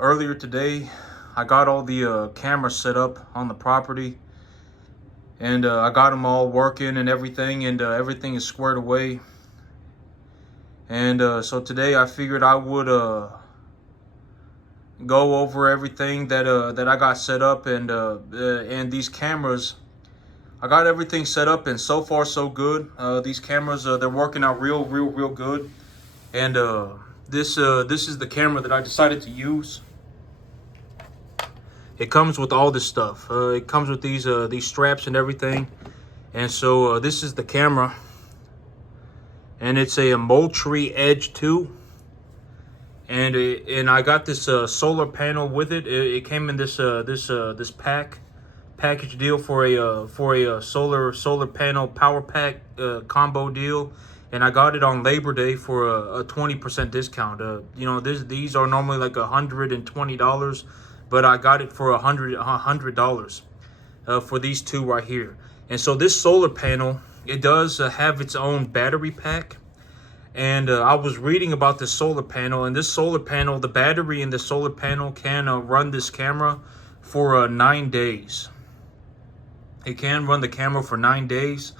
Earlier today, I got all the cameras set up on the property, and I got them all working and everything, and everything is squared away. And so today I figured I would go over everything that I got set up, and these cameras. I got everything set up, and so far so good. These cameras, they're working out real good. And this is the camera that I decided to use. It comes with all this stuff. It comes with these straps and everything. And so this is the camera, and it's a Moultrie Edge 2. And I got this solar panel with it. It came in this package deal for a solar panel power pack combo deal, and I got it on Labor Day for a 20% discount. These are normally like $120, but I got it for $100 for these two right here. And so this solar panel, it does have its own battery pack. And I was reading about this solar panel, and this solar panel, the battery in the solar panel can run this camera for 9 days. It can run the camera for 9 days,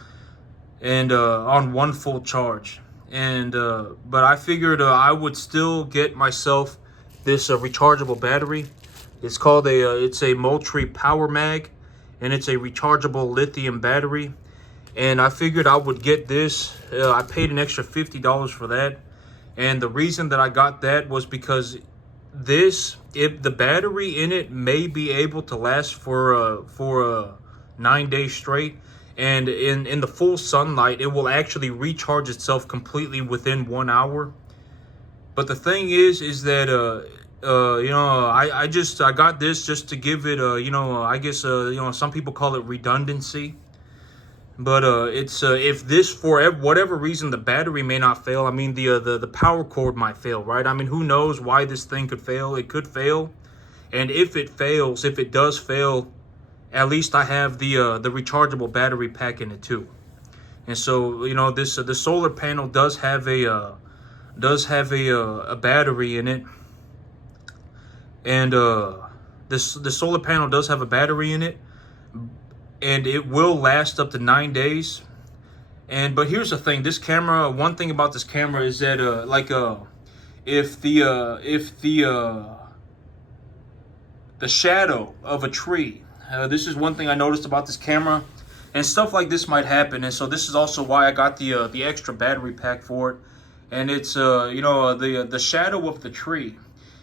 and on one full charge. And but I figured I would still get myself this rechargeable battery. It's called it's a Moultrie Power Mag, and it's a rechargeable lithium battery. And I figured I would get this. I paid an extra $50 for that. And the reason that I got that was because if the battery in it may be able to last for 9 days straight. And in the full sunlight, it will actually recharge itself completely within 1 hour. But the thing is that I got this just to give it I guess some people call it redundancy. But it's if this, for whatever reason, the battery may not fail. I mean, the power cord might fail, right? I mean, who knows why this thing could fail? It could fail, and if it fails, if it does fail, at least I have the rechargeable battery pack in it too. And so this the solar panel does have a battery in it, and the solar panel does have a battery in it. And it will last up to 9 days. But here's the thing: this camera. One thing about this camera is that if the shadow of a tree. This is one thing I noticed about this camera, and stuff like this might happen. And so this is also why I got the extra battery pack for it. And it's the shadow of the tree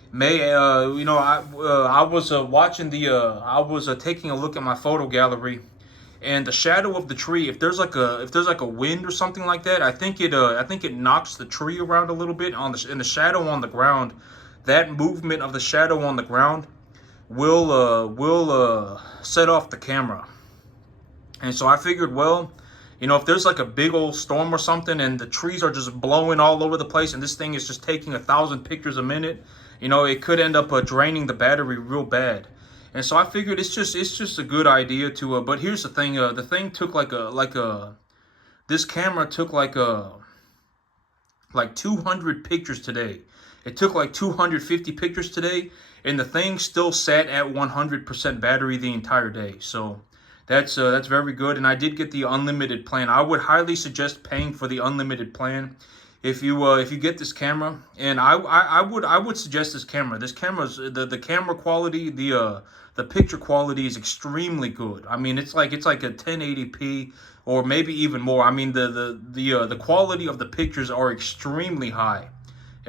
may I was watching I was taking a look at my photo gallery, and the shadow of the tree, if there's like a wind or something like that, I think it knocks the tree around a little bit in the shadow on the ground. That movement of the shadow on the ground will set off the camera. And so I figured, well, if there's like a big old storm or something, and the trees are just blowing all over the place, and this thing is just taking 1,000 pictures a minute, it could end up draining the battery real bad. And so I figured it's just a good idea to. But here's the thing: the thing took this camera took like 200 pictures today. It took like 250 pictures today, and the thing still sat at 100% battery the entire day. So that's very good. And I did get the unlimited plan. I would highly suggest paying for the unlimited plan if you get this camera. And I would suggest this camera. This camera's the camera quality, the picture quality is extremely good. I mean, it's like a 1080p or maybe even more. I mean, the quality of the pictures are extremely high.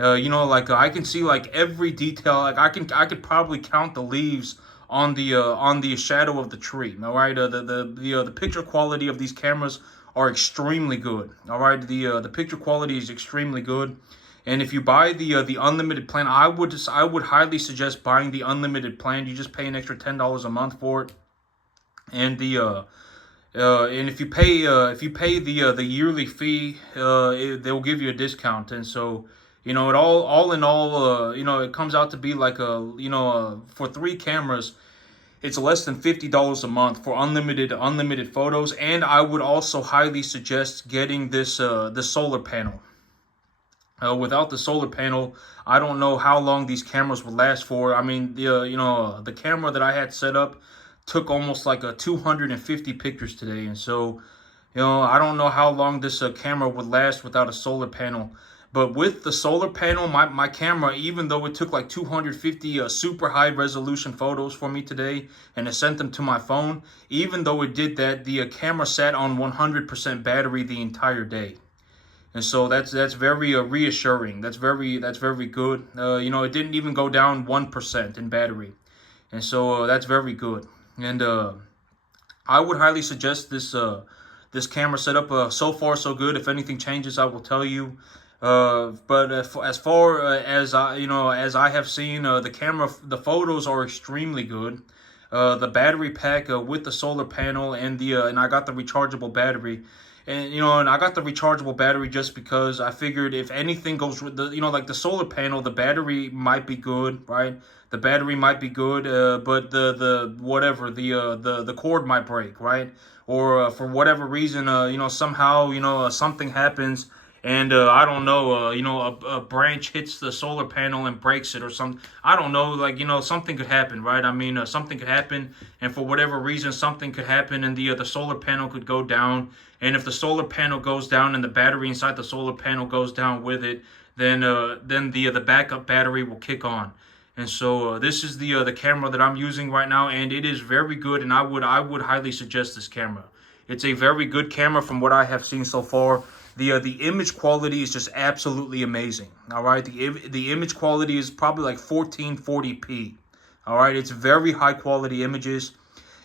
I can see like every detail. Like I could probably count the leaves on the shadow of the tree. All right, the picture quality of these cameras are extremely good. All right, the picture quality is extremely good. And if you buy the unlimited plan, I would highly suggest buying the unlimited plan. You just pay an extra $10 a month for it, and and if you pay the yearly fee, they'll give you a discount. And so it all in all, it comes out to be like for 3 cameras, it's less than $50 a month for unlimited photos. And I would also highly suggest getting this the solar panel. Without the solar panel, I don't know how long these cameras would last for. I mean, the camera that I had set up took almost like a 250 pictures today, and so I don't know how long this camera would last without a solar panel. But with the solar panel, my camera, even though it took like 250 super high resolution photos for me today and I sent them to my phone, even though it did that, the camera sat on 100% battery the entire day. And so that's very reassuring. That's very good. It didn't even go down 1% in battery, and so that's very good. And I would highly suggest this camera setup. So far, so good. If anything changes, I will tell you. But as far as I have seen, the photos are extremely good. The battery pack with the solar panel and I got the rechargeable battery. And I got the rechargeable battery just because I figured if anything goes with like the solar panel, the battery might be good, right? The battery might be good, but the cord might break, right? Or for whatever reason, somehow, something happens and I don't know, a branch hits the solar panel and breaks it or something. I don't know, like, something could happen, right? I mean, something could happen, and for whatever reason, something could happen, and the solar panel could go down. And if the solar panel goes down and the battery inside the solar panel goes down with it, then the backup battery will kick on. And so this is the camera that I'm using right now, and it is very good. And I would highly suggest this camera. It's a very good camera from what I have seen so far. The image quality is just absolutely amazing. All right, the image quality is probably like 1440p. All right, it's very high quality images,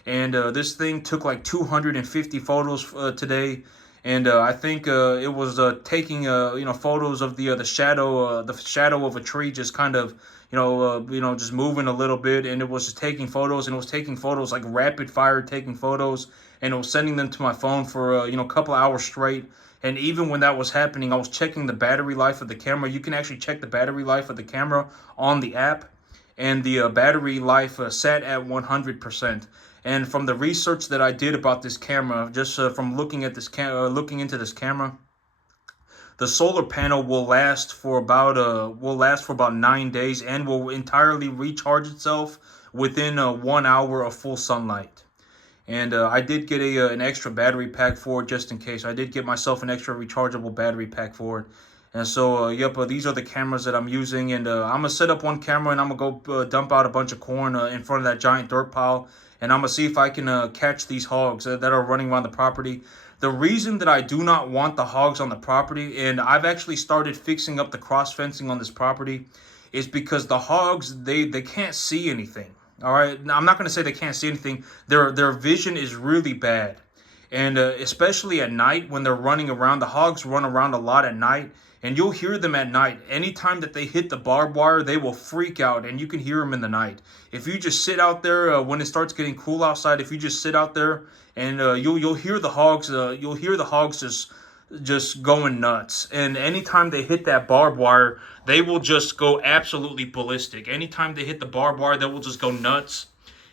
and this thing took like 250 photos today, and I think it was taking photos of the shadow of a tree just kind of just moving a little bit, and it was just taking photos, and it was taking photos like rapid fire taking photos, and it was sending them to my phone for a couple hours straight. And even when that was happening, I was checking the battery life of the camera. You can actually check the battery life of the camera on the app, and the battery life sat at 100%. And from the research that I did about this camera, just from looking at looking into this camera, the solar panel will last for about 9 days and will entirely recharge itself within 1 hour of full sunlight. And I did get an extra battery pack for it just in case. I did get myself an extra rechargeable battery pack for it. And so, these are the cameras that I'm using. And I'm going to set up one camera and I'm going to go dump out a bunch of corn in front of that giant dirt pile. And I'm going to see if I can catch these hogs that are running around the property. The reason that I do not want the hogs on the property, and I've actually started fixing up the cross fencing on this property, is because the hogs, they can't see anything. All right, now, I'm not going to say they can't see anything. Their vision is really bad, and especially at night when they're running around. The hogs run around a lot at night, and you'll hear them at night. Anytime that they hit the barbed wire, they will freak out, and you can hear them in the night. If you just sit out there when it starts getting cool outside, if you just sit out there, and you'll hear the hogs. You'll hear the hogs just going nuts. And anytime they hit that barbed wire, they will just go absolutely ballistic. Anytime they hit the barbed wire, they will just go nuts.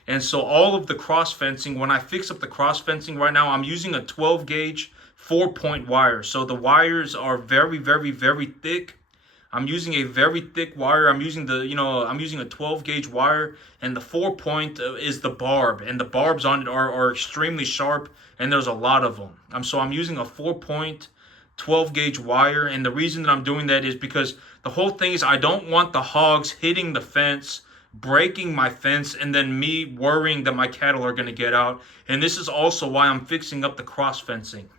And so all of the cross fencing, when I fix up the cross fencing right now, I'm using a 12 gauge 4-point wire. So the wires are very, very, very thick. I'm using a very thick wire. I'm using a 12 gauge wire, and the 4-point is the barb, and the barbs on it are extremely sharp, and there's a lot of them. So I'm using a 4-point 12 gauge wire, and the reason that I'm doing that is because the whole thing is I don't want the hogs hitting the fence, breaking my fence, and then me worrying that my cattle are going to get out. And this is also why I'm fixing up the cross fencing.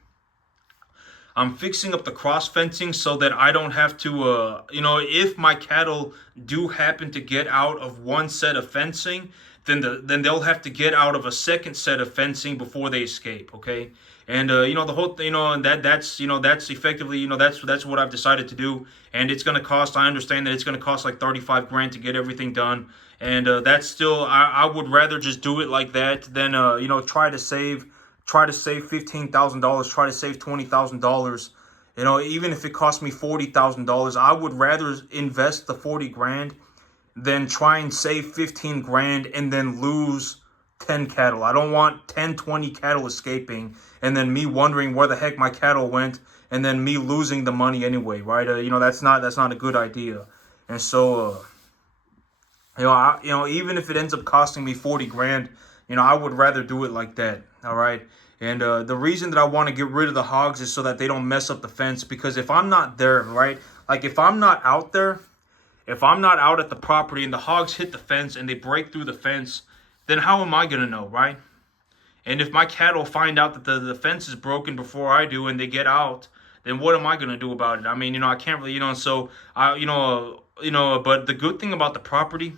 I'm fixing up the cross fencing so that I don't have to, if my cattle do happen to get out of one set of fencing, then they'll have to get out of a second set of fencing before they escape. Okay, and the whole, and that's effectively, that's what I've decided to do, and it's gonna cost. I understand that it's gonna cost like 35 grand to get everything done, and that's still, I would rather just do it like that than try to save $15,000, try to save $20,000. Even if it cost me $40,000, I would rather invest the 40 grand than try and save 15 grand and then lose 10 cattle. I don't want 10, 20 cattle escaping and then me wondering where the heck my cattle went and then me losing the money anyway, right? That's not a good idea. And so, even if it ends up costing me 40 grand, I would rather do it like that. All right. And the reason that I want to get rid of the hogs is so that they don't mess up the fence. Because if I'm not there, right, like if I'm not out there, if I'm not out at the property and the hogs hit the fence and they break through the fence, then how am I going to know, right? And if my cattle find out that the fence is broken before I do and they get out, then what am I going to do about it? I mean, I can't really, so but the good thing about the property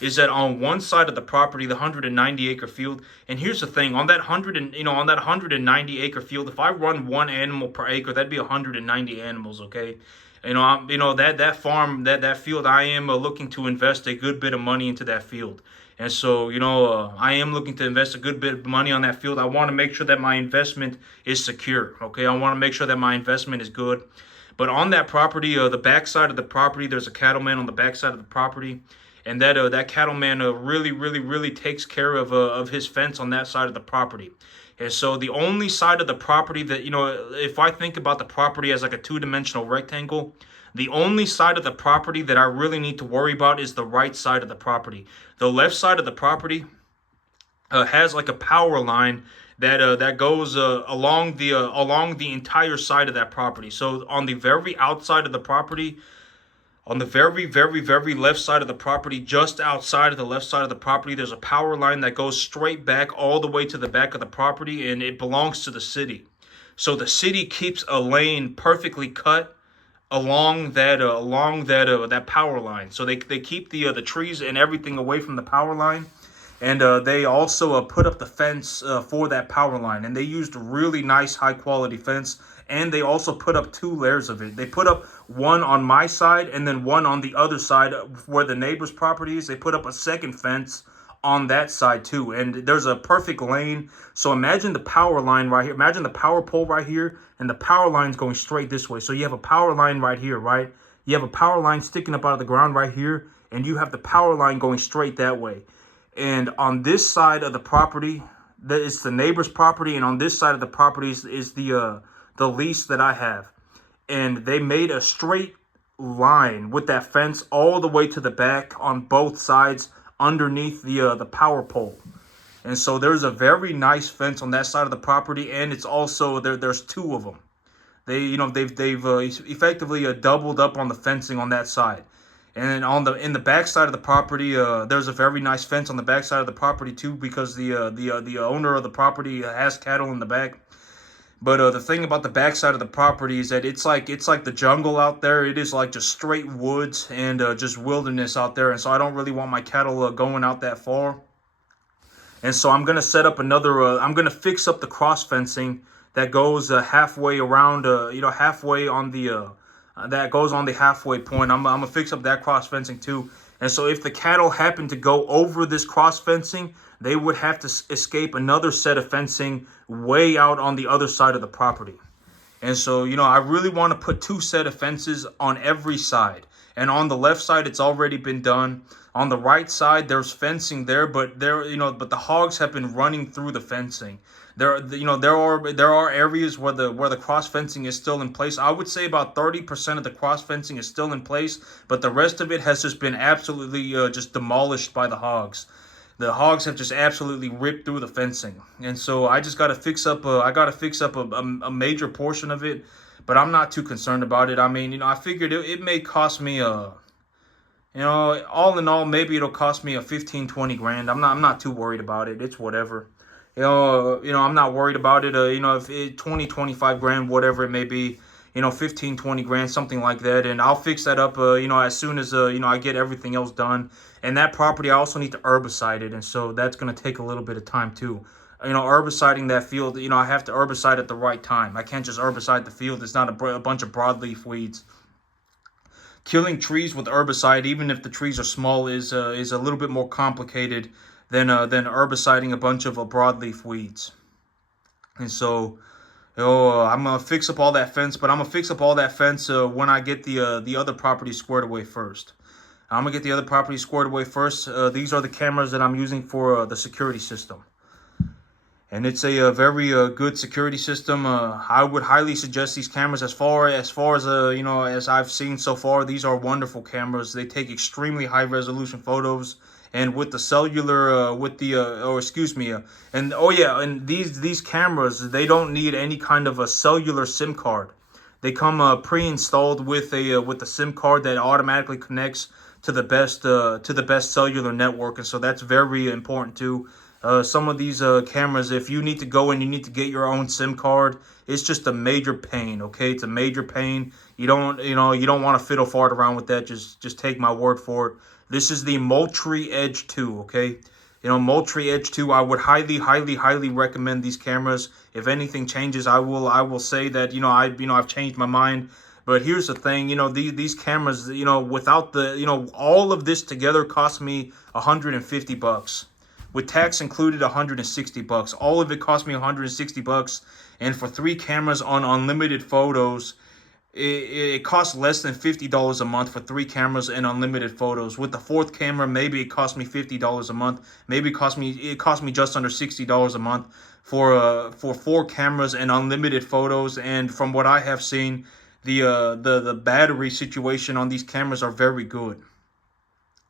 is that on one side of the property, the 190 acre field, and here's the thing, on that 190 acre field, if I run one animal per acre, that'd be 190 animals, okay? That farm, that field, I am looking to invest a good bit of money into that field. And so, I am looking to invest a good bit of money on that field. I want to make sure that my investment is secure, okay? I want to make sure that my investment is good. But on that property, the backside of the property, there's a cattleman on the backside of the property. And that cattleman really takes care of his fence on that side of the property. And so the only side of the property that, if I think about the property as like a two-dimensional rectangle, the only side of the property that I really need to worry about is the right side of the property. The left side of the property has like a power line that goes along the entire side of that property. So on the very outside of the property, on the very left side of the property, just outside of the left side of the property, there's a power line that goes straight back all the way to the back of the property, and it belongs to the city. So the city keeps a lane perfectly cut along that power line. So they keep the trees and everything away from the power line. And they also put up the fence for that power line. And they used a really nice, high-quality fence. And they also put up 2 layers of it. They put up one on my side and then one on the other side where the neighbor's property is. They put up a second fence on that side too. And there's a perfect lane. So imagine the power line right here. Imagine the power pole right here. And the power line's going straight this way. So you have a power line right here, right? You have a power line sticking up out of the ground right here. And you have the power line going straight that way. And on this side of the property, it's the neighbor's property, and on this side of the property is the lease that I have. And they made a straight line with that fence all the way to the back on both sides underneath the power pole. And so there's a very nice fence on that side of the property, and it's also there's 2 of them. They've effectively doubled up on the fencing on that side. And in the back side of the property, there's a very nice fence on the back side of the property too, because the owner of the property has cattle in the back. But the thing about the back side of the property is that it's like the jungle out there. It is like just straight woods and just wilderness out there. And so I don't really want my cattle going out that far. And so I'm gonna set up another. I'm gonna fix up the cross fencing that goes halfway around. Halfway on the. That goes on the halfway point. I'm gonna fix up that cross fencing too. And so if the cattle happen to go over this cross fencing, they would have to escape another set of fencing way out on the other side of the property. And so, I really want to put 2 set of fences on every side. And on the left side, it's already been done. On the right side, there's fencing there, but but the hogs have been running through the fencing. There are areas where the cross fencing is still in place. I would say about 30% of the cross fencing is still in place, but the rest of it has just been absolutely just demolished by the hogs. The hogs have just absolutely ripped through the fencing, and so I just got to fix up. I got to fix up a major portion of it, but I'm not too concerned about it. I mean, I figured it may cost me all in all, maybe it'll cost me 15-20 grand. I'm not too worried about it. It's whatever. I'm not worried about it. If it 20-25 grand, whatever it may be, 15-20 grand, something like that, and I'll fix that up. As soon as I get everything else done. And that property, I also need to herbicide it, and so that's gonna take a little bit of time too. Herbiciding that field, I have to herbicide at the right time. I can't just herbicide the field. It's not a bunch of broadleaf weeds. Killing trees with herbicide, even if the trees are small, is a little bit more complicated than herbiciding a bunch of broadleaf weeds. And so, I'm gonna fix up all that fence, but I'm gonna fix up all that fence when I get the other property squared away first. I'm gonna get the other property squared away first. These are the cameras that I'm using for the security system. and it's a very good security system. I would highly suggest these cameras. As far as you know, as I've seen so far, these are wonderful cameras. They take extremely high resolution photos, and with the cellular, with the or excuse me, and oh yeah, and these cameras, they don't need any kind of a cellular SIM card. They come pre-installed with a SIM card that automatically connects to the best cellular network, and so that's very important too. Some of these cameras, if you need to go and you need to get your own SIM card, it's just a major pain. Okay, it's a major pain. You don't want to fiddle fart around with that. Just take my word for it. This is the Moultrie Edge 2. Okay, Moultrie Edge 2. I would highly recommend these cameras. If anything changes, I will say that I've changed my mind. But here's the thing, these cameras, without the, all of this together cost me $150. With tax included, $160. All of it cost me $160. And for 3 cameras on unlimited photos, it costs less than $50 a month for 3 cameras and unlimited photos. With the 4th camera, maybe it cost me $50 a month. Maybe it cost me just under $60 a month for 4 cameras and unlimited photos. And from what I have seen, the battery situation on these cameras are very good.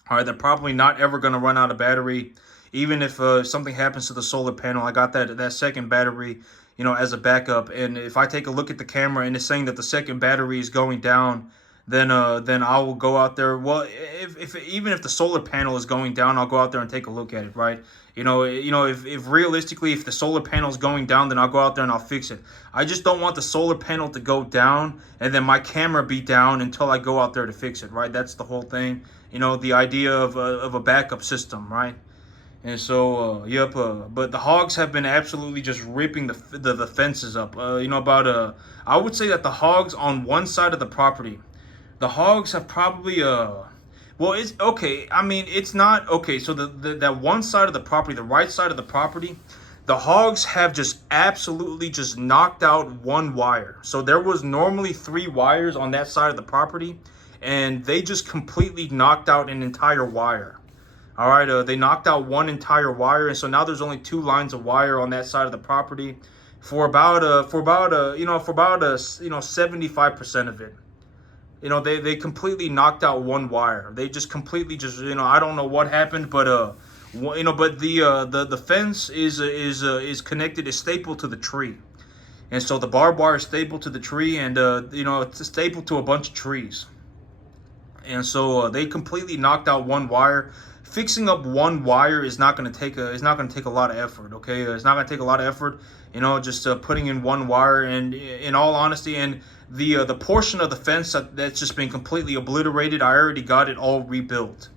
All right, they're probably not ever going to run out of battery, even if something happens to the solar panel. I got that second battery, as a backup. And if I take a look at the camera and it's saying that the second battery is going down, then I will go out there. Well, if even if the solar panel is going down, I'll go out there and take a look at it, right? If realistically, if the solar panel is going down, then I'll go out there and I'll fix it. I just don't want the solar panel to go down and then my camera be down until I go out there to fix it, right? That's the whole thing. The idea of a backup system, right? And so, yep. But the hogs have been absolutely just ripping the fences up. I would say that the hogs on one side of the property, the hogs have probably well, it's okay. I mean, it's not okay. So that one side of the property, the right side of the property, the hogs have just absolutely just knocked out one wire. So there was normally 3 wires on that side of the property, and they just completely knocked out an entire wire. All right, they knocked out one entire wire, and so now there's only 2 lines of wire on that side of the property for about 75% of it. They completely knocked out one wire. They just completely I don't know what happened, but but the fence is connected, is stapled to the tree, and so the barbed wire is stapled to the tree, and it's stapled to a bunch of trees, and so they completely knocked out one wire. Fixing up one wire is not going to take a lot of effort. Okay, it's not going to take a lot of effort. Just putting in one wire, and in all honesty, and the portion of the fence that's just been completely obliterated, I already got it all rebuilt.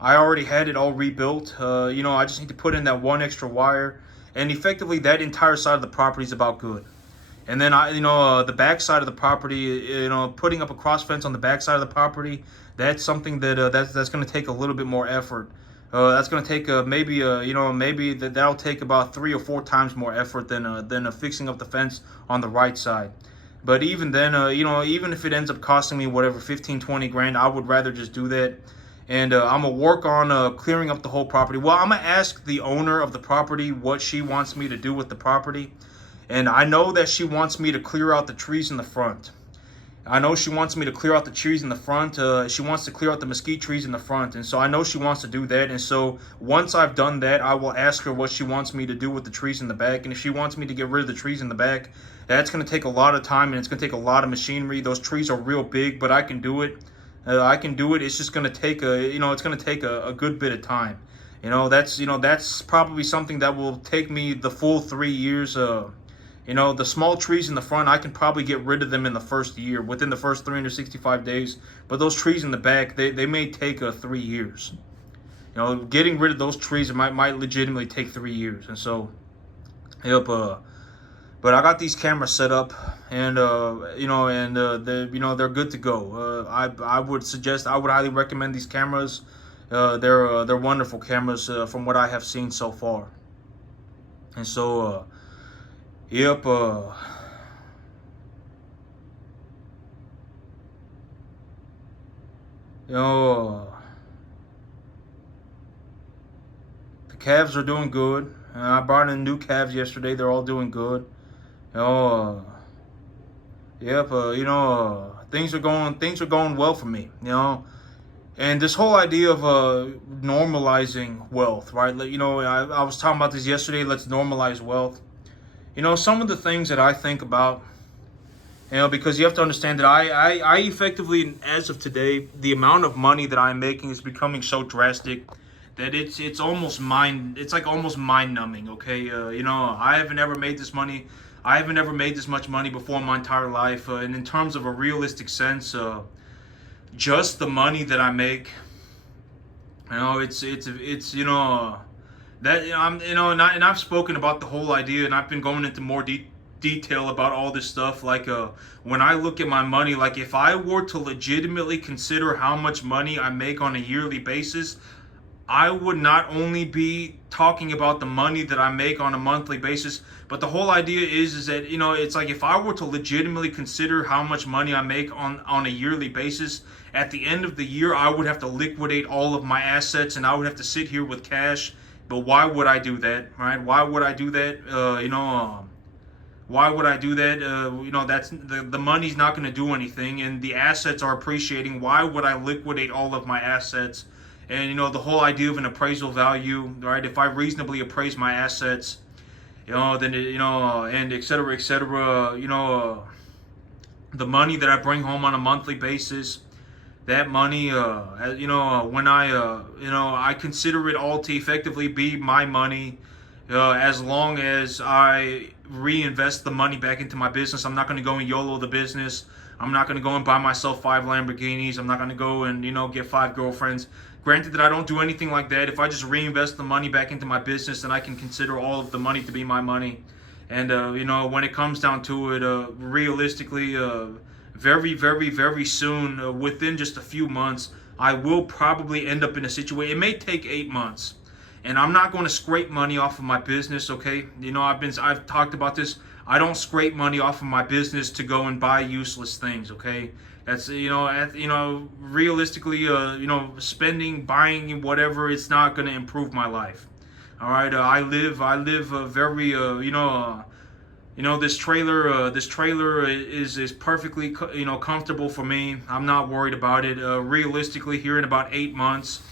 I already had it all rebuilt. I just need to put in that one extra wire, and effectively that entire side of the property is about good. And then the back side of the property, putting up a cross fence on the back side of the property, that's something that that's going to take a little bit more effort. That's going to take maybe that'll take about 3 or 4 times more effort than fixing up the fence on the right side. But even then, even if it ends up costing me whatever 15, 20 grand, I would rather just do that. And I'm gonna work on clearing up the whole property. Well, I'm gonna ask the owner of the property what she wants me to do with the property. And I know that she wants me to clear out the trees in the front. I know she wants me to clear out the trees in the front. She wants to clear out the mesquite trees in the front. And so I know she wants to do that. And so once I've done that, I will ask her what she wants me to do with the trees in the back. And if she wants me to get rid of the trees in the back, that's going to take a lot of time and it's going to take a lot of machinery. Those trees are real big, but I can do it. I can do it. It's just going to take a good bit of time. That's probably something that will take me the full 3 years. The small trees in the front, I can probably get rid of them in the first year, within the first 365 days. But those trees in the back, they may take 3 years. Getting rid of those trees, it might legitimately take 3 years. And so, yep. But I got these cameras set up, and they're good to go. I would highly recommend these cameras. They're wonderful cameras from what I have seen so far. And so. Yep. The Cavs are doing good. I brought in new calves yesterday. They're all doing good. You know, yep. Things are going well for me. And this whole idea of normalizing wealth, right? I was talking about this yesterday. Let's normalize wealth. Some of the things that I think about, because you have to understand that I effectively, as of today, the amount of money that I'm making is becoming so drastic that it's almost it's like almost mind numbing. Okay, I haven't ever made this money. I haven't ever made this much money before in my entire life, and in terms of a realistic sense, just the money that I make, it's that I'm and I've spoken about the whole idea, and I've been going into more detail about all this stuff. Like when I look at my money, like if I were to legitimately consider how much money I make on a yearly basis, I would not only be talking about the money that I make on a monthly basis, but the whole idea is that it's like if I were to legitimately consider how much money I make on a yearly basis, at the end of the year I would have to liquidate all of my assets and I would have to sit here with cash. But why would I do that, right? Why would I do that? Why would I do that? That's the money's not going to do anything, and the assets are appreciating. Why would I liquidate all of my assets? And the whole idea of an appraisal value, right? If I reasonably appraise my assets, then and et cetera, et cetera. The money that I bring home on a monthly basis, that money, when I consider it all to effectively be my money. As long as I reinvest the money back into my business, I'm not going to go and YOLO the business. I'm not going to go and buy myself 5 Lamborghinis. I'm not going to go and get 5 girlfriends. Granted that I don't do anything like that. If I just reinvest the money back into my business, then I can consider all of the money to be my money. And when it comes down to it, realistically, very, very, very soon, within just a few months, I will probably end up in a situation. It may take 8 months. And I'm not going to scrape money off of my business, okay? I've talked about this. I don't scrape money off of my business to go and buy useless things, okay? That's realistically, spending, buying, whatever, it's not going to improve my life. All right, I live very this trailer is perfectly comfortable for me. I'm not worried about it. Realistically, here in about 8 months,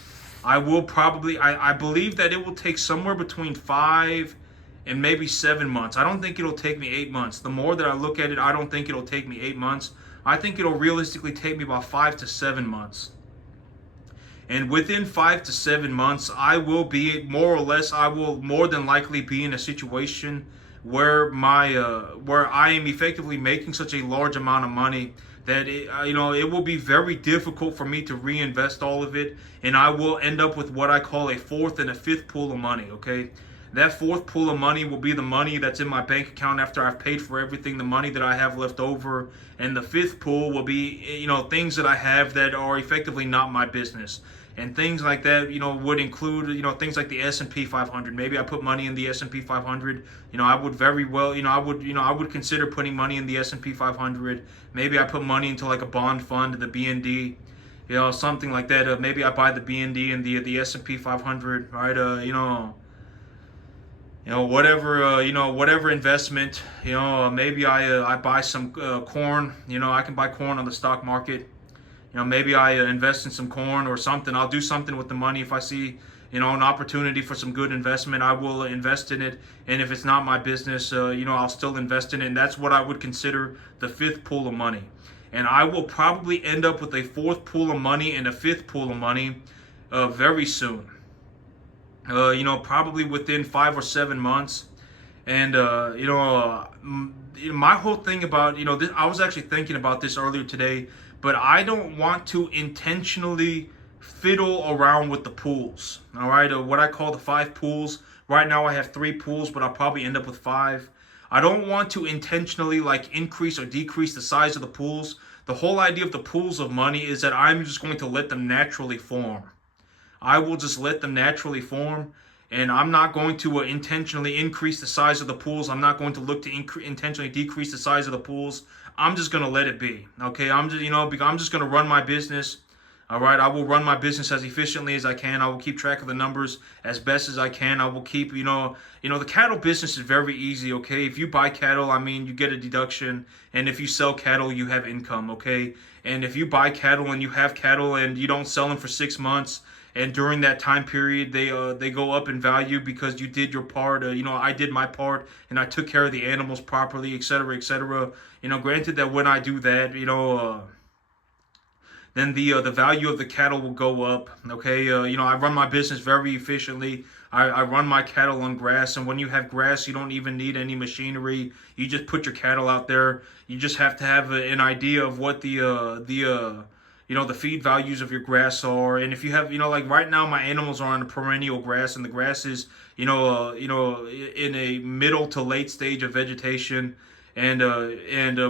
I will probably, I believe that it will take somewhere between 5 and maybe 7 months. I don't think it'll take me 8 months. The more that I look at it, I don't think it'll take me 8 months. I think it'll realistically take me about 5 to 7 months. And within 5 to 7 months, I will more than likely be in a situation where where I am effectively making such a large amount of money that it will be very difficult for me to reinvest all of it, and I will end up with what I call a 4th and a 5th pool of money. Okay, that 4th pool of money will be the money that's in my bank account after I've paid for everything, the money that I have left over, and the 5th pool will be things that I have that are effectively not my business. And things like that, would include, things like the S&P 500. Maybe I put money in the S&P 500. I would very well, I would consider putting money in the S&P 500. Maybe I put money into like a bond fund, the BND, something like that. Maybe I buy the BND and the S&P 500, right? Whatever investment, maybe I buy some corn. I can buy corn on the stock market. Maybe I invest in some corn or something. I'll do something with the money. If I see, an opportunity for some good investment, I will invest in it. And if it's not my business, I'll still invest in it. And that's what I would consider the 5th pool of money. And I will probably end up with a 4th pool of money and a 5th pool of money very soon. Probably within 5 or 7 months. And, my whole thing about, this, I was actually thinking about this earlier today, but I don't want to intentionally fiddle around with the pools. All right, what I call the 5 pools. Right now I have 3 pools, but I'll probably end up with 5. I don't want to intentionally increase or decrease the size of the pools. The whole idea of the pools of money is that I'm just going to let them naturally form. I will just let them naturally form. And I'm not going to intentionally increase the size of the pools. I'm not going to look to intentionally decrease the size of the pools. I'm just going to let it be. Okay, I'm just going to run my business. All right, I will run my business as efficiently as I can. I will keep track of the numbers as best as I can. I will keep, the cattle business is very easy. Okay, if you buy cattle, I mean, you get a deduction, and if you sell cattle, you have income. Okay, and if you buy cattle and you have cattle and you don't sell them for 6 months, and during that time period they go up in value because you did your part. I did my part and I took care of the animals properly, etc., etc. Granted that when I do that, then the value of the cattle will go up. Okay, I run my business very efficiently. I run my cattle on grass, and when you have grass, you don't even need any machinery. You just put your cattle out there. You just have to have an idea of what the feed values of your grass are. And if you have, like right now, my animals are on a perennial grass, and the grass is, in a middle to late stage of vegetation. And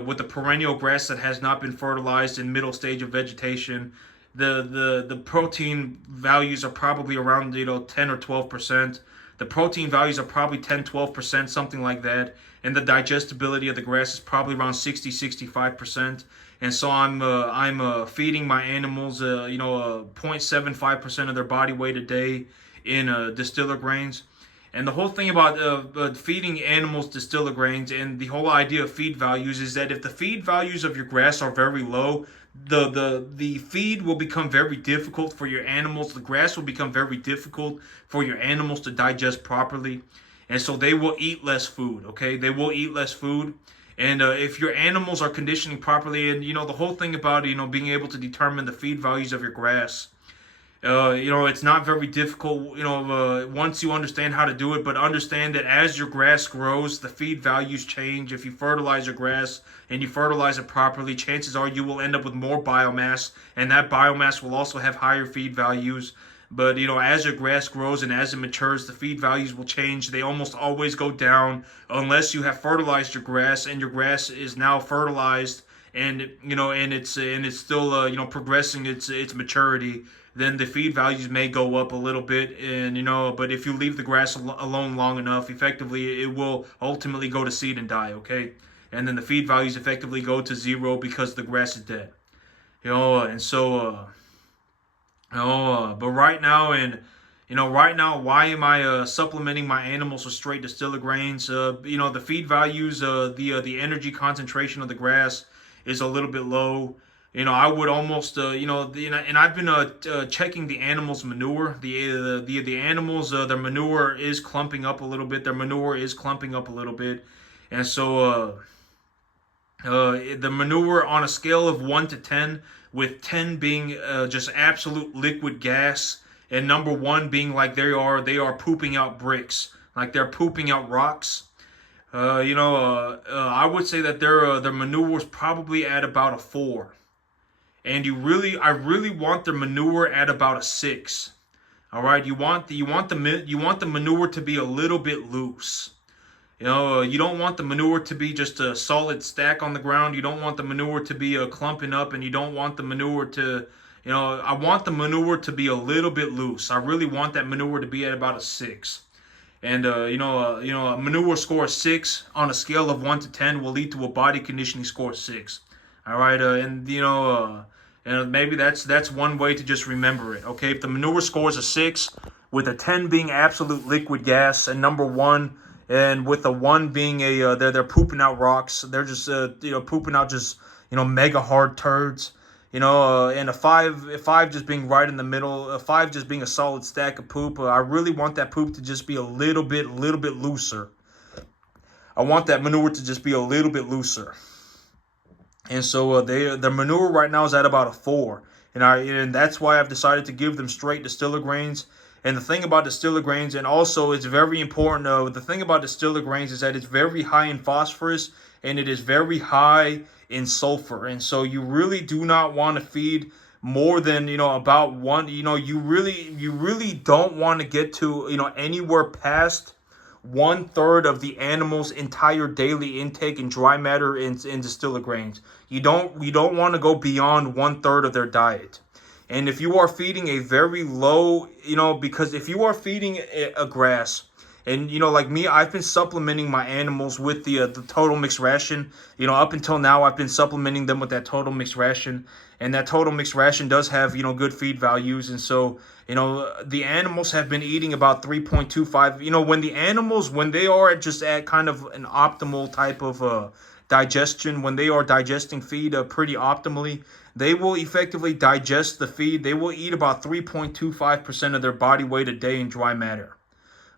with the perennial grass that has not been fertilized in middle stage of vegetation, the protein values are probably around 10 or 12%. The protein values are probably 10-12%, something like that, and the digestibility of the grass is probably around 60-65%. And so I'm feeding my animals 0.75% of their body weight a day in distiller grains. And the whole thing about feeding animals distiller grains and the whole idea of feed values is that if the feed values of your grass are very low, the feed will become very difficult for your animals. The grass will become very difficult for your animals to digest properly. And so they will eat less food, okay? They will eat less food. And if your animals are conditioning properly, and the whole thing about being able to determine the feed values of your grass, it's not very difficult, once you understand how to do it, but understand that as your grass grows, the feed values change. If you fertilize your grass and you fertilize it properly, chances are you will end up with more biomass, and that biomass will also have higher feed values. But, as your grass grows and as it matures, the feed values will change. They almost always go down unless you have fertilized your grass and your grass is now fertilized and, and it's still, progressing its maturity. Then the feed values may go up a little bit, and but if you leave the grass alone long enough, effectively it will ultimately go to seed and die, okay? And then the feed values effectively go to zero because the grass is dead, and so but right now, why am I supplementing my animals with straight distiller grains? The feed values, the energy concentration of the grass is a little bit low. I would almost, and I've been checking the animals' manure. The animals, their manure is clumping up a little bit. And so the manure on a scale of 1 to 10, with 10 being just absolute liquid gas, and number 1 being like they are pooping out bricks, like they're pooping out rocks. I would say that their manure is probably at about a 4. And I really want the manure at about a 6. All right, you want the manure to be a little bit loose. You don't want the manure to be just a solid stack on the ground. You don't want the manure to be clumping up, and you don't want the manure to, I want the manure to be a little bit loose. I really want that manure to be at about a 6. And a manure score of 6 on a scale of 1 to 10 will lead to a body conditioning score of 6. All right, and maybe that's one way to just remember it. Okay, if the manure score is a 6, with a 10 being absolute liquid gas, and number 1, and with a 1 being they're pooping out rocks. They're just pooping out just mega hard turds. And a 5 just being right in the middle. A 5 just being a solid stack of poop. I really want that poop to just be a little bit looser. I want that manure to just be a little bit looser. And so the manure right now is at about a 4, and that's why I've decided to give them straight distiller grains. And the thing about distiller grains, and also it's very important, the thing about distiller grains is that it's very high in phosphorus and it is very high in sulfur. And so you really do not want to feed more than about 1. You really don't want to get to anywhere past 1/3 of the animal's entire daily intake in dry matter in distiller grains. You don't want to go beyond 1/3 of their diet. And if you are feeding a very low, because if you are feeding a grass And like me, I've been supplementing my animals with the total mixed ration. Up until now, I've been supplementing them with that total mixed ration, and that total mixed ration does have good feed values. And so the animals have been eating about 3.25. When they are just at kind of an optimal type of digestion, when they are digesting feed pretty optimally, they will effectively digest the feed. They will eat about 3.25% of their body weight a day in dry matter.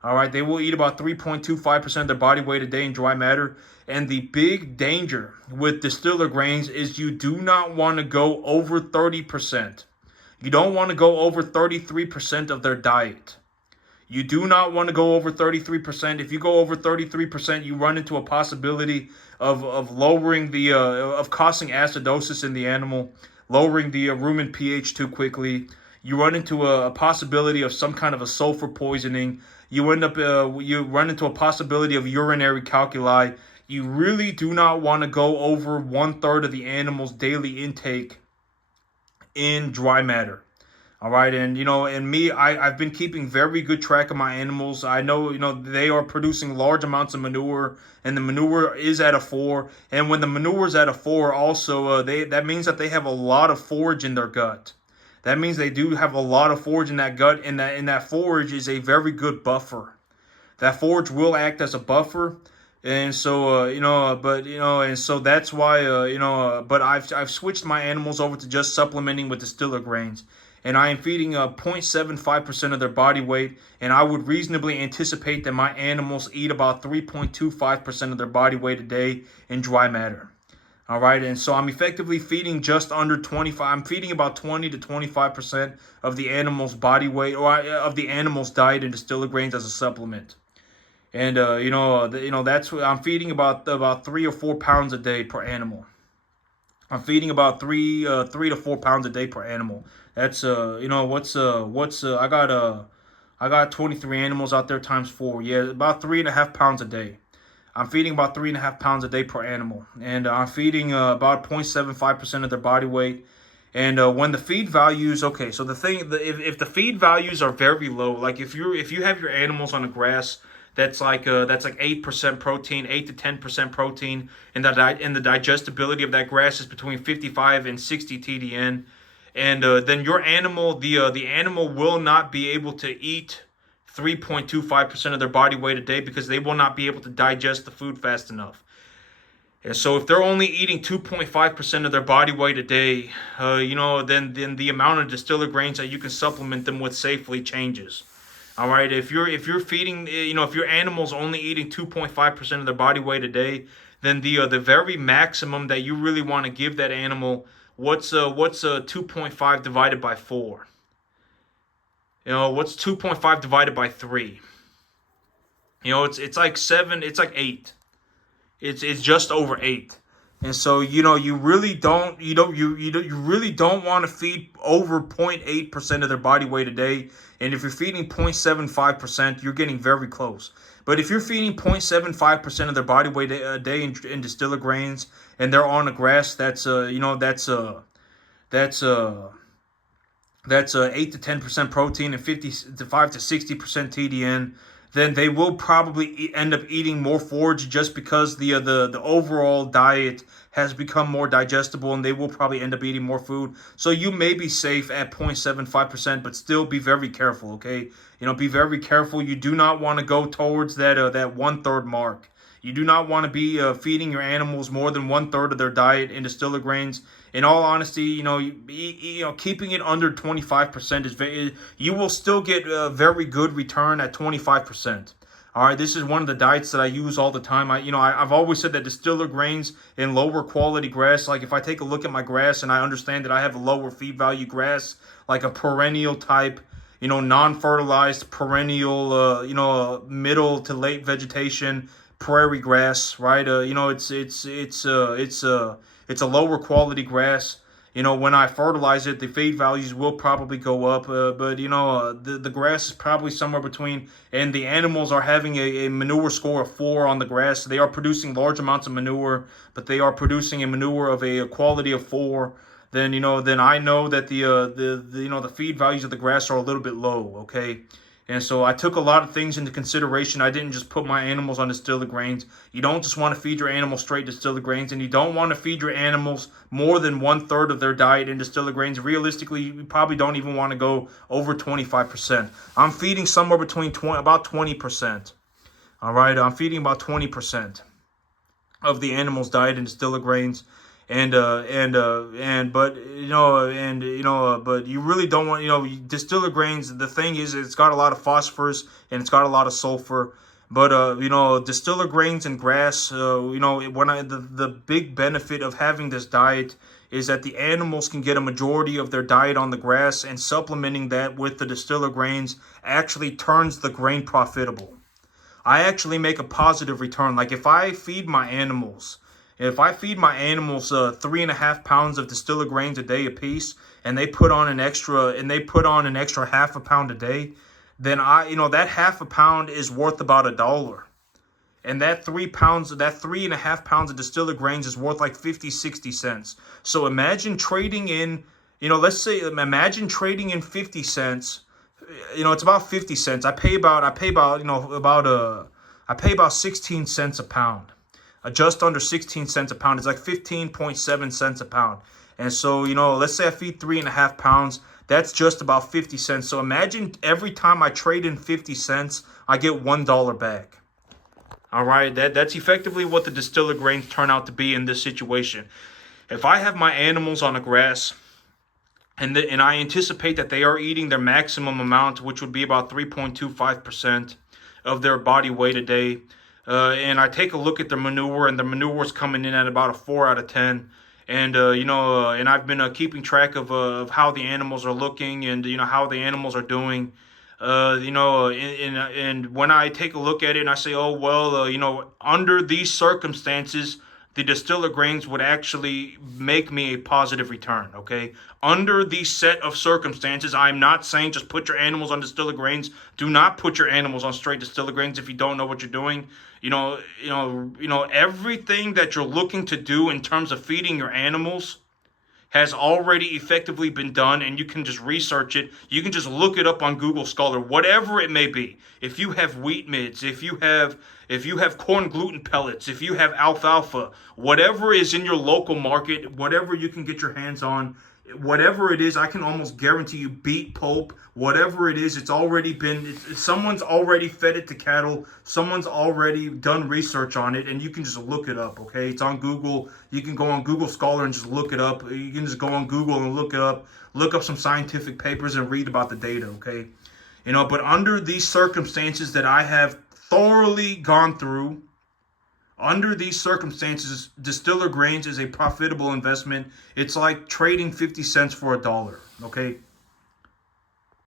All right, they will eat about 3.25% of their body weight a day in dry matter. And the big danger with distiller grains is you do not want to go over 30%. You don't want to go over 33% of their diet. You do not want to go over 33%. If you go over 33%, you run into a possibility of lowering of causing acidosis in the animal, lowering the rumen pH too quickly. You run into a possibility of some kind of a sulfur poisoning. You run into a possibility of urinary calculi. You really do not want to go over 1/3 of the animal's daily intake in dry matter. All right, and me, I've been keeping very good track of my animals. I know, they are producing large amounts of manure, and the manure is at a 4. And when the manure is at a 4, also, that means that they have a lot of forage in their gut. That means they do have a lot of forage in that gut, and that forage is a very good buffer. That forage will act as a buffer. And so, and so that's why, but I've switched my animals over to just supplementing with distiller grains. And I am feeding 0.75% of their body weight. And I would reasonably anticipate that my animals eat about 3.25% of their body weight a day in dry matter. All right, and so I'm effectively feeding just under 25. I'm feeding about 20 to 25% of the animal's body weight, or of the animal's diet in distiller grains as a supplement. And that's what I'm feeding about 3 or 4 pounds a day per animal. I'm feeding about 3 to 4 pounds a day per animal. That's I got 23 animals out there times 4. Yeah, about 3.5 pounds a day. I'm feeding about 3.5 pounds a day per animal, and I'm feeding about 0.75% of their body weight. And when the feed values, okay, so if the feed values are very low, like if you have your animals on the grass that's like 8% protein, 8 to 10% protein, and the digestibility of that grass is between 55 and 60 TDN, and then your animal, the animal will not be able to eat 3.25% of their body weight a day because they will not be able to digest the food fast enough. And so if they're only eating 2.5% of their body weight a day, then the amount of distiller grains that you can supplement them with safely changes. All right, if you're feeding, if your animal's only eating 2.5% of their body weight a day, then the very maximum that you really want to give that animal, what's 2.5 divided by 4? What's 2.5 divided by 3? It's like 7. It's like 8. It's just over 8. And so you really don't want to feed over 0.8% of their body weight a day. And if you're feeding 0.75%, you're getting very close. But if you're feeding 0.75% of their body weight a day in distiller grains, and they're on the grass, that's 8 to 10% protein and 55 to 60% TDN, then they will probably end up eating more forage just because the overall diet has become more digestible, and they will probably end up eating more food. So you may be safe at 0.75%, but still be very careful, okay? Be very careful. You do not want to go towards that 1/3 mark. You do not want to be feeding your animals more than 1/3 of their diet in distiller grains. In all honesty, keeping it under 25% you will still get a very good return at 25%. All right, this is one of the diets that I use all the time. I've always said that distiller grains in lower quality grass, like if I take a look at my grass and I understand that I have a lower feed value grass, like a perennial type, non-fertilized perennial, middle to late vegetation prairie grass, right? It's a lower quality grass. When I fertilize it, the feed values will probably go up, but the grass is probably somewhere between, and the animals are having a manure score of 4 on the grass. They are producing large amounts of manure, but they are producing a manure of a quality of 4. Then I know that the feed values of the grass are a little bit low, okay? And so I took a lot of things into consideration. I didn't just put my animals on distilled grains. You don't just want to feed your animals straight distilled grains, and you don't want to feed your animals more than 1/3 of their diet in distilled grains. Realistically, you probably don't even want to go over 25%. I'm feeding somewhere between about 20%. All right, I'm feeding about 20% of the animal's diet in distilled grains. But but you really don't want, distilled grains. The thing is, it's got a lot of phosphorus and it's got a lot of sulfur. But distilled grains and grass, the big benefit of having this diet is that the animals can get a majority of their diet on the grass, and supplementing that with the distilled grains actually turns the grain profitable. I actually make a positive return. Like if I feed my animals 3.5 pounds of distilled grains a day apiece, and they put on an extra half a pound a day, then that half a pound is worth about $1. And that 3.5 pounds of distilled grains is worth like 50-60 cents. So imagine trading in, imagine trading in 50 cents. It's about 50 cents. I pay about 16 cents a pound. Just under 16 cents a pound. It's like 15.7 cents a pound. And so, let's say I feed 3.5 pounds. That's just about 50 cents. So imagine every time I trade in 50 cents, I get $1 back. All right, that's effectively what the distilled grains turn out to be in this situation. If I have my animals on the grass, and I anticipate that they are eating their maximum amount, which would be about 3.25% of their body weight a day, and I take a look at their manure, and the manure is coming in at about a 4 out of 10. And and I've been keeping track of how the animals are looking, and how the animals are doing. And when I take a look at it and I say, oh well, under these circumstances, the distilled grains would actually make me a positive return. Okay, under these set of circumstances, I'm not saying just put your animals on distilled grains. Do not put your animals on straight distilled grains if you don't know what you're doing. Everything that you're looking to do in terms of feeding your animals has already effectively been done, and you can just research it. You can just look it up on Google Scholar, whatever it may be. If you have wheat midds, if you have corn gluten pellets, if you have alfalfa, whatever is in your local market, whatever you can get your hands on, whatever it is, I can almost guarantee you, beet pulp, whatever it is, someone's already fed it to cattle, someone's already done research on it, and you can just look it up, okay? It's on Google. You can go on Google Scholar and just look it up. You can just go on Google and look up some scientific papers and read about the data, okay? But under these circumstances that I have thoroughly gone through, under these circumstances, distilled grains is a profitable investment. It's like trading 50 cents for $1, okay?